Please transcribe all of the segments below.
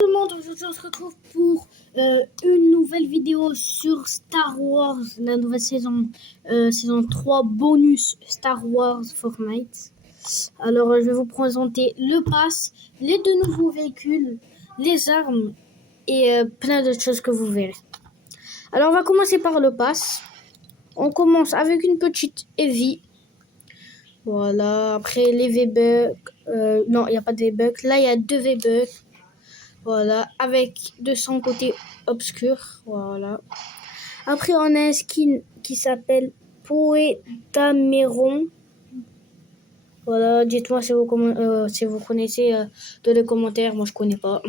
Tout le monde, aujourd'hui on se retrouve pour une nouvelle vidéo sur Star Wars, la nouvelle saison 3 bonus Star Wars Fortnite. Alors je vais vous présenter le pass, les deux nouveaux véhicules, les armes et plein d'autres choses que vous verrez. Alors on va commencer par le pass. On commence avec une petite Heavy. Voilà, après les V-Bucks, non il n'y a pas de V-Bucks, là il y a deux V-Bucks. Voilà, avec de son côté obscur. Voilà. Après, on a un skin qui s'appelle Poédaméron. Voilà, dites-moi si vous connaissez dans les commentaires. Moi, je connais pas.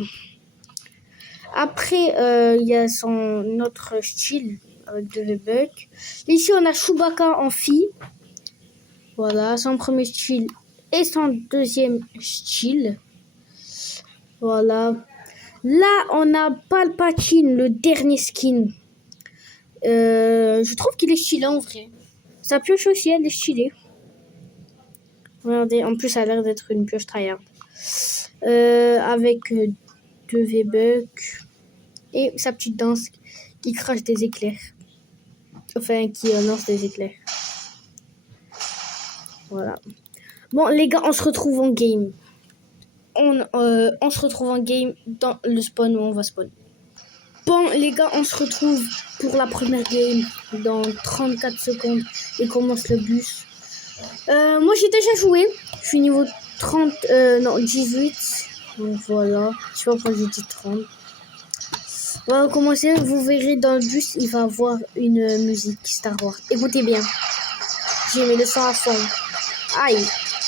Après, il y a son autre style avec deux V-Bucks. Ici, on a Chewbacca en fille. Voilà, son premier style et son deuxième style. Voilà. Là, on a Palpatine, le dernier skin. Je trouve qu'il est stylé en vrai. Sa pioche aussi, elle est stylée. Regardez, en plus, ça a l'air d'être une pioche tryhard. Avec deux V-Bucks et sa petite danse qui crache des éclairs. Enfin, qui lance des éclairs. Voilà. Bon, les gars, on se retrouve en game. On se retrouve en game dans le spawn où on va spawn. Bon, les gars, on se retrouve pour la première game dans 34 secondes. Et commence le bus. Moi, j'ai déjà joué. Je suis niveau 18. Donc voilà. Je sais pas pourquoi j'ai dit 30. On va commencer. Vous verrez dans le bus, il va avoir une musique Star Wars. Écoutez bien. J'ai mis le son à fond. Aïe.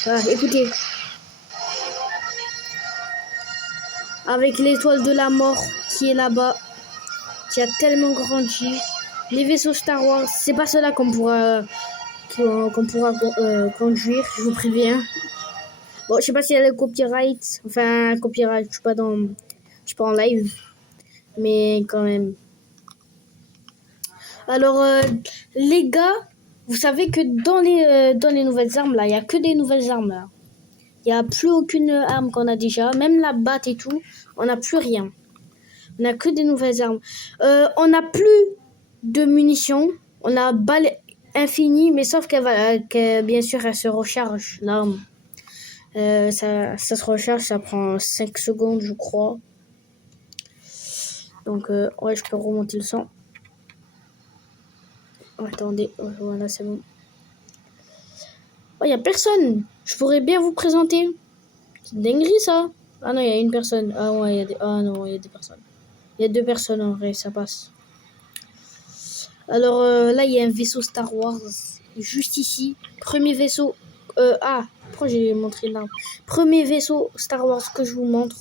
Voilà, écoutez. Avec l'étoile de la mort qui est là-bas. Qui a tellement grandi. Les vaisseaux Star Wars, c'est pas cela qu'on pourra conduire, je vous préviens. Bon, je sais pas s'il y a le copyright. Enfin, copyright, je suis pas en live. Mais quand même. Alors, les gars, vous savez que dans les nouvelles armes, là, il n'y a que des nouvelles armes, là. Il n'y a plus aucune arme qu'on a déjà. Même la batte et tout, on n'a plus rien. On n'a que des nouvelles armes. On n'a plus de munitions. On a balle infinie, mais sauf que bien sûr, elle se recharge, l'arme. Ça se recharge, ça prend 5 secondes, je crois. Donc, ouais, je peux remonter le son. Oh, attendez, voilà, c'est bon. Oh, y a personne. Je pourrais bien vous présenter. C'est une dinguerie, ça. Ah non, il y a une personne. Ah ouais, non, il y a des personnes. Il y a deux personnes, en vrai, ça passe. Alors, là, il y a un vaisseau Star Wars. Juste ici. Premier vaisseau. Pourquoi j'ai montré l'arme? Premier vaisseau Star Wars que je vous montre.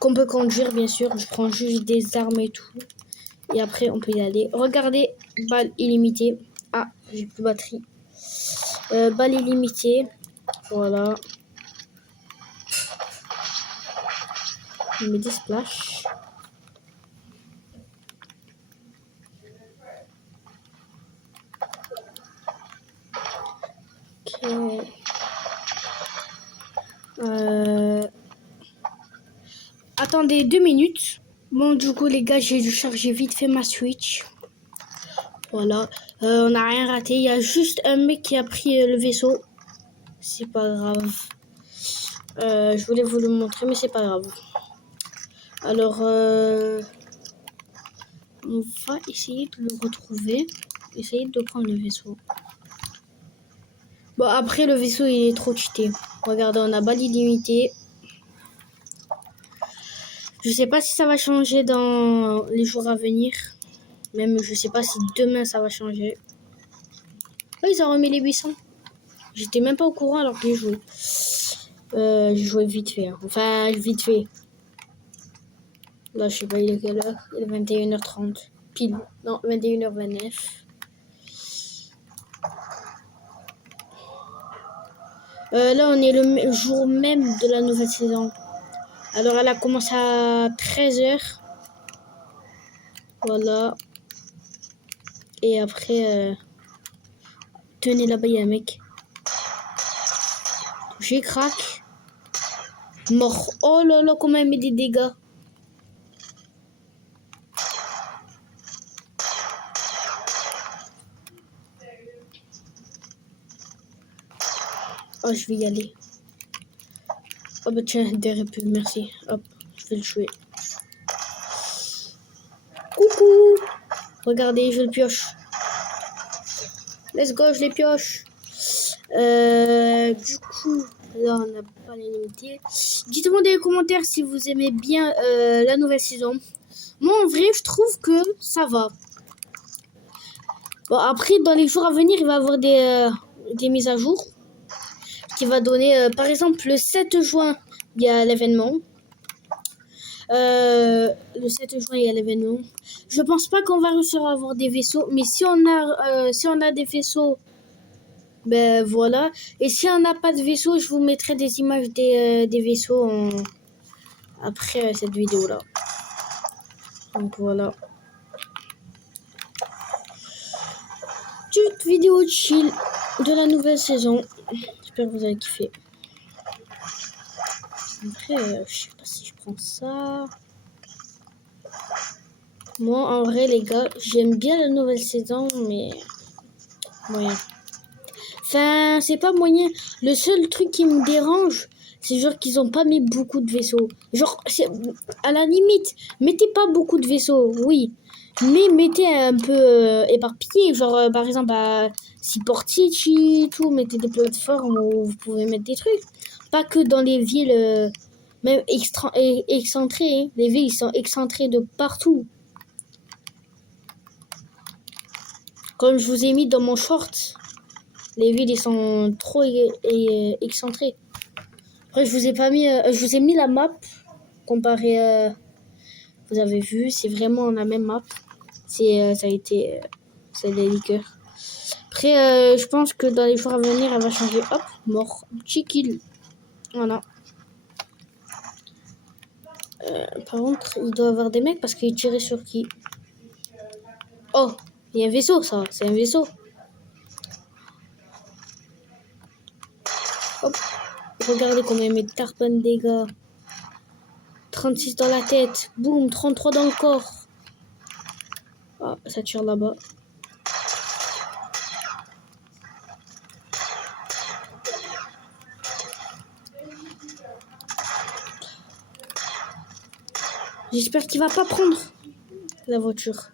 Qu'on peut conduire, bien sûr. Je prends juste des armes et tout. Et après, on peut y aller. Regardez, balle illimitée. Ah, j'ai plus de batterie. Balle illimitée. Voilà. Je mets des splash. Ok. Attendez 2 minutes. Bon, du coup, les gars, j'ai dû charger vite fait ma Switch. Voilà. On n'a rien raté. Il y a juste un mec qui a pris le vaisseau. C'est pas grave. Je voulais vous le montrer, mais c'est pas grave. Alors, on va essayer de le retrouver. Essayer de prendre le vaisseau. Bon, après, le vaisseau, il est trop cheaté. Regardez, on a balle illimitée. Je sais pas si ça va changer dans les jours à venir. Même, je sais pas si demain, ça va changer. Oh, ils ont remis les buissons. J'étais même pas au courant alors que j'ai joué. J'ai joué vite fait. Hein. Enfin, vite fait. Là, je sais pas, il est quelle heure? Il est 21h30. Pile. Non, 21h29. Là, on est le jour même de la nouvelle saison. Alors, elle a commencé à 13h. Voilà. Et après, tenez là-bas, il y a un mec. Touché, crack. Mort. Oh là là, comment elle met des dégâts. Oh, je vais y aller. Oh bah tiens, des répus, merci. Hop, je vais le tuer. Coucou. Regardez, je le pioche. Let's go, je les pioche. Du coup, là, on n'a pas l'illimité. Dites-moi dans les commentaires si vous aimez bien la nouvelle saison. Moi, en vrai, je trouve que ça va. Bon, après, dans les jours à venir, il va y avoir des mises à jour. Qui va donner, par exemple, le 7 juin, il y a l'événement. Le 7 juin, il y a l'événement. Je pense pas qu'on va réussir à avoir des vaisseaux. Mais si on a des vaisseaux... Ben voilà. Et si on n'a pas de vaisseau, je vous mettrai des images des vaisseaux après cette vidéo-là. Donc voilà. Petite vidéo chill de la nouvelle saison. J'espère que vous avez kiffé. Après, je sais pas si je prends ça. Moi, en vrai, les gars, j'aime bien la nouvelle saison, mais moyen. Enfin, c'est pas moyen. Le seul truc qui me dérange, c'est genre qu'ils ont pas mis beaucoup de vaisseaux. Genre, à la limite, mettez pas beaucoup de vaisseaux, oui. Mais mettez un peu éparpillé. Genre, par exemple, à Seaportici, tout. Mettez des plateformes où vous pouvez mettre des trucs. Pas que dans les villes, même excentrées. Hein. Les villes, ils sont excentrées de partout. Comme je vous ai mis dans mon short. Les villes, ils sont trop excentrés. Après, je vous ai pas mis... je vous ai mis la map. Comparé... vous avez vu, c'est vraiment la même map. Ça a été... c'est des liqueurs. Après, je pense que dans les jours à venir, elle va changer. Hop, mort. Petit kill. Voilà. Par contre, il doit y avoir des mecs parce qu'il tirait sur qui? Oh, il y a un vaisseau, ça. C'est un vaisseau. Hop. Regardez comment il met tarpin de dégâts. 36 dans la tête. Boum, 33 dans le corps. Ah, ça tire là-bas. J'espère qu'il va pas prendre la voiture.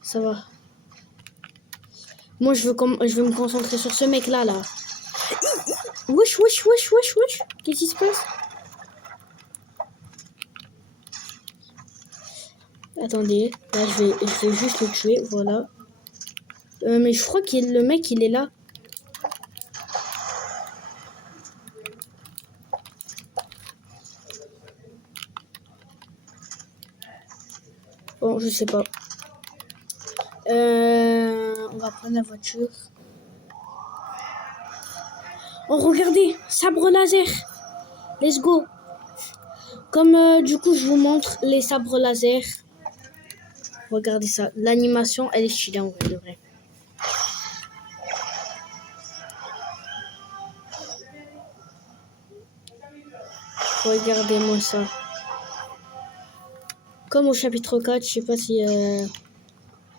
Ça va. Moi, je vais me concentrer sur ce mec-là, là. Wesh, wesh, wesh, wesh, wesh. Qu'est-ce qui se passe? Attendez. Là, je vais juste le tuer. Voilà. Mais je crois que le mec, il est là. Bon, je sais pas. On va prendre la voiture. Oh, regardez. Sabre laser. Let's go. Comme du coup, je vous montre les sabres laser. Regardez ça. L'animation, elle est stylée en vrai de vrai. Regardez-moi ça. Comme au chapitre 4, je sais pas si vous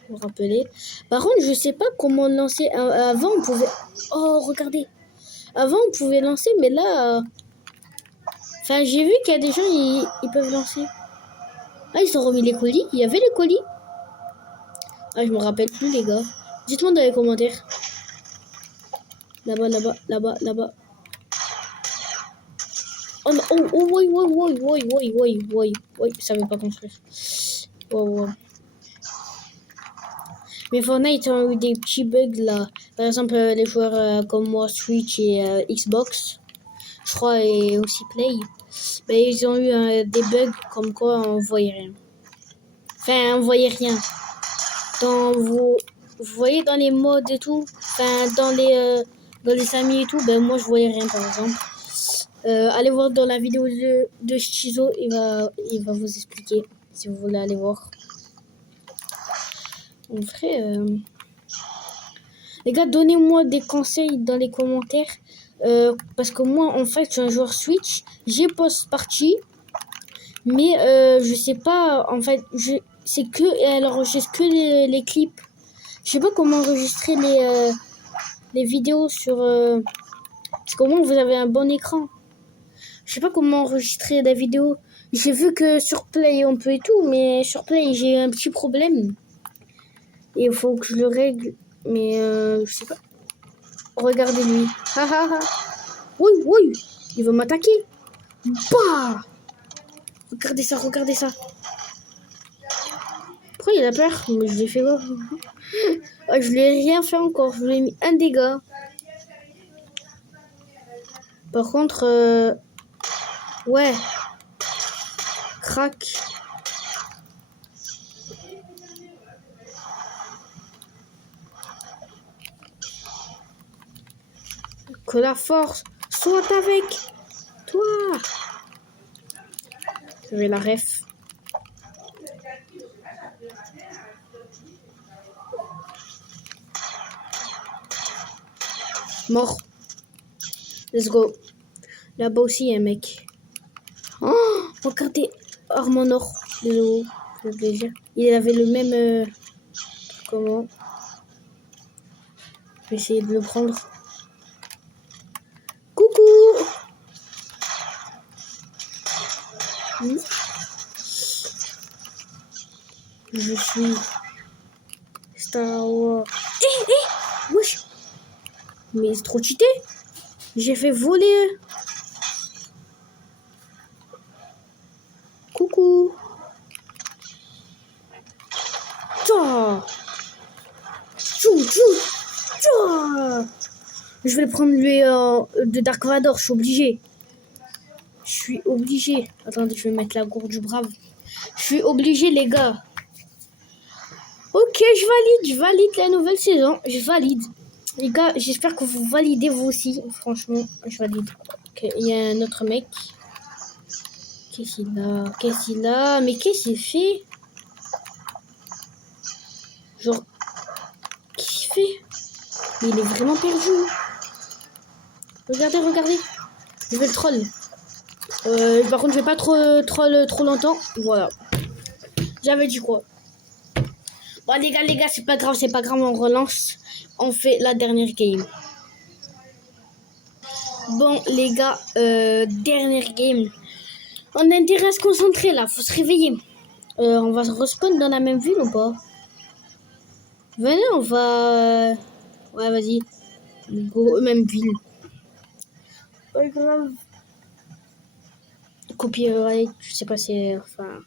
vous rappelez. Par contre, je sais pas comment lancer. Avant, on pouvait... Oh, regardez. Avant, on pouvait lancer, mais là... Enfin, j'ai vu qu'il y a des gens, ils peuvent lancer. Ah, ils ont remis les colis. Il y avait les colis. Ah, je me rappelle plus, les gars. Dites-moi dans les commentaires. Là-bas, là-bas, là-bas, là-bas. Oh non, oh, oui, ça veut pas construire. Oh. Mais Fortnite ont eu des petits bugs là. Par exemple, les joueurs comme moi, Switch et Xbox, je crois, et aussi Play, ben, ils ont eu des bugs comme quoi on voyait rien. Enfin, on voyait rien. Vous voyez dans les modes et tout, enfin, dans les amis et tout, ben moi je voyais rien par exemple. Allez voir dans la vidéo de Chizo, il va vous expliquer si vous voulez aller voir. En vrai, les gars, donnez-moi des conseils dans les commentaires Parce que moi, en fait, je suis un joueur Switch. J'ai post-party. Mais je sais pas, en fait, c'est que, elle enregistre que les clips. Je sais pas comment enregistrer les vidéos sur... parce qu'au moins, vous avez un bon écran. Je sais pas comment enregistrer la vidéo. J'ai vu que sur Play, on peut et tout, mais sur Play, j'ai un petit problème. Et il faut que je le règle. Mais je sais pas. Regardez-lui. Ha ha ha. Oui, oui. Il veut m'attaquer. Bah. Regardez ça, regardez ça. Pourquoi il a peur? Mais je l'ai fait voir. Je lui ai rien fait encore. Je lui ai mis un dégât. Par contre, ouais. Crac. Que la force soit avec toi. J'avais la ref. Mort. Let's go. Là-bas aussi, il y a un mec. Oh, regardez. Arme en or. Désolé. Il avait le même... comment? Je vais essayer de le prendre. Coucou. Je suis Star Wars. Wesh. Mais c'est trop cheaté. J'ai fait voler. Coucou. Tcha. Tchou, tchou. Tcha. Je vais le prendre lui de Dark Vador. Je suis obligé. Je suis obligé. Attendez, je vais mettre la gourde du brave. Je suis obligé, les gars. Ok, je valide la nouvelle saison. Je valide. Les gars, j'espère que vous validez vous aussi. Franchement, je valide. Ok, il y a un autre mec. Qu'est-ce qu'il a? Qu'est-ce qu'il a? Mais qu'est-ce qu'il fait? Genre, qu'est-ce qu'il fait? Mais il est vraiment perdu. Regardez, regardez. Je vais le troll. Par contre, je vais pas troll trop longtemps. Voilà. J'avais dit quoi? Bon, les gars, c'est pas grave, on relance. On fait la dernière game. Bon, les gars, dernière game. On a intérêt à se concentrer là, faut se réveiller. On va se respawn dans la même ville ou pas? Venez, on va... ouais, vas-y. Go, même ville. Pas grave. Copyright, je sais pas si... enfin...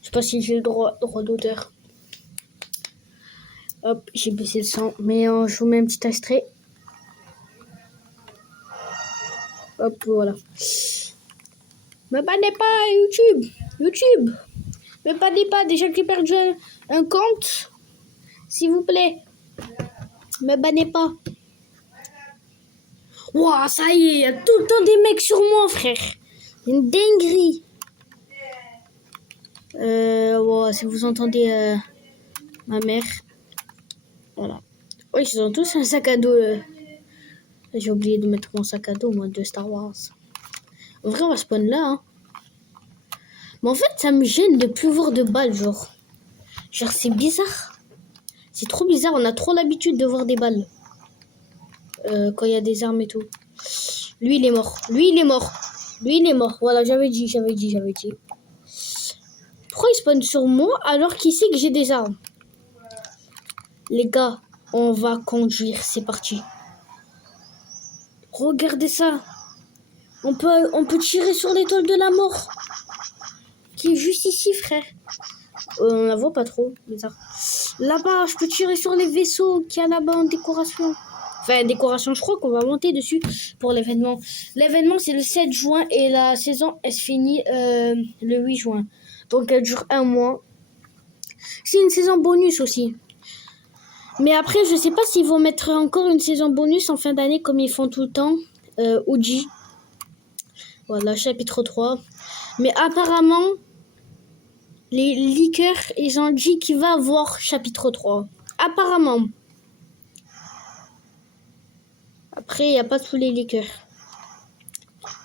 je sais pas si j'ai le droit d'auteur. Hop, j'ai baissé le son. Mais je vous mets un petit extrait. Hop, voilà. Me bannez pas, YouTube. Me bannez pas, déjà que j'ai perdu un compte. S'il vous plaît. Me bannez pas. Ouah, ça y est, il y a tout le temps des mecs sur moi, frère. Une dinguerie. Wow, si vous entendez ma mère. Voilà. Oui, ils ont tous un sac à dos. J'ai oublié de mettre mon sac à dos, moi, de Star Wars. En vrai, on va spawn là, hein. Mais en fait, ça me gêne de plus voir de balles, genre. Genre, c'est bizarre. C'est trop bizarre, on a trop l'habitude de voir des balles. Quand il y a des armes et tout. Lui, il est mort. Lui, il est mort. Lui, il est mort. Voilà, j'avais dit. Pourquoi il spawn sur moi alors qu'il sait que j'ai des armes? Les gars, on va conduire. C'est parti. Regardez ça. On peut tirer sur l'étoile de la mort. Qui est juste ici, frère. On la voit pas trop, bizarre. Là-bas, je peux tirer sur les vaisseaux qu'il y a là-bas en décoration. Enfin, décoration, je crois qu'on va monter dessus pour l'événement. L'événement, c'est le 7 juin et la saison, elle se finit le 8 juin. Donc, elle dure un mois. C'est une saison bonus aussi. Mais après, je sais pas s'ils vont mettre encore une saison bonus en fin d'année comme ils font tout le temps. Uji. Voilà, chapitre 3. Mais apparemment, les leakers, ils ont dit qu'il va avoir chapitre 3. Apparemment. Après, il n'y a pas tous les leakers.